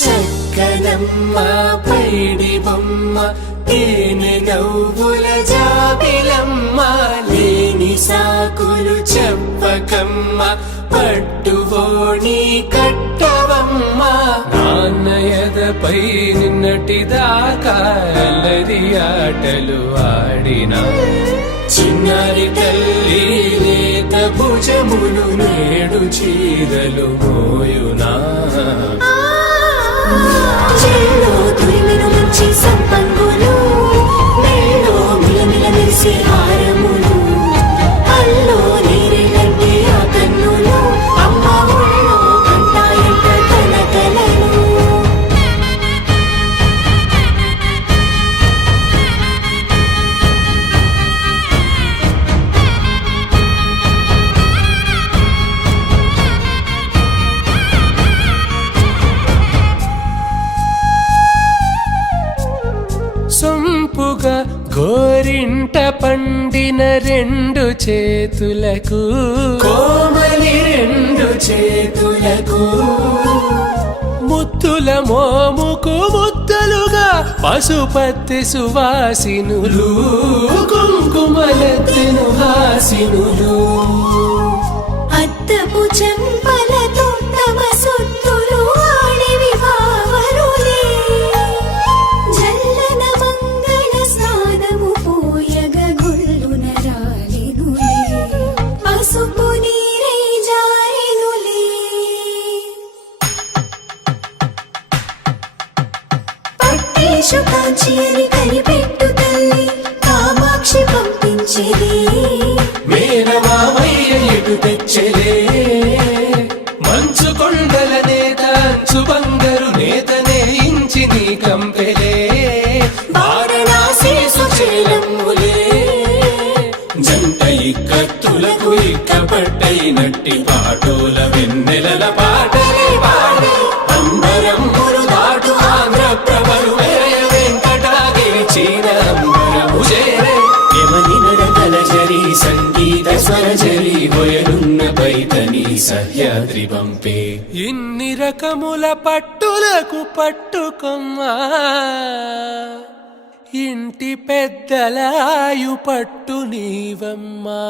చక్కనమ్మ పైడి బొమ్మ తేనె నవ్వుల జాబిలమ్మ లేని సాకులు చెప్పకమ్మ పట్టువోణి కట్టవమ్మ నాన్నయదపై నిన్నటిదాకా అల్లరి ఆటలు ఆడినా చిన్నారి తల్లి లేత భుజములు నేడు చీరలు మోయునా చెల్లో తురిమిన మంచి సంపంగులు మెల్లో మిలమిల మెరిసే హారములు అల్లో నీరెళ్ళంటే ఆ కన్నులు అమ్మ ఒళ్ళో కంటాయంట తన కలలు సొంపుగా గోరింట పండిన రెండు చేతులకు కోమలి రెండు చేతులకు ముత్తుల మోముకు ముద్దలుగా పశుపతి సువాసినులు కుంకుమలెత్తిను హాసినులు అద్దపు చెంపలతో తమ సొత్తులు ఆడివి భావరులే జల్లన మంగళ స్నానము పోయగ గొల్లున రాలినులే పసుపు నీరై జారినులే పట్టేశు కాంచి అని కనిపెట్టు తల్లి కామాక్షి పంపించేది మేనమామయ్య ఎటు తెచ్చలే మంచు కొండల నేత అంచు బంగారు నేతనే ఇంచి నీ కంపెలే వారణాసి సుచేలమ్ములే జంట ఇక్కత్తులకు ఇక్కపట్టైనట్టి పాటోల వెన్నెలల పాటలే పాడే అంబరమ్ములు దాటు ఆంధ్ర ప్రభలు వేయ వెంకటాగిరి చీన అంబరము చేరే యమని నడకల జరి సంగీత స్వరజరి వయలున్న పైతని సహ్యాద్రి పంపే ఇన్ని రకముల పట్టులకు పట్టుకొమ్మా ఇంటి పెద్దలాయు పట్టు నీవమ్మా.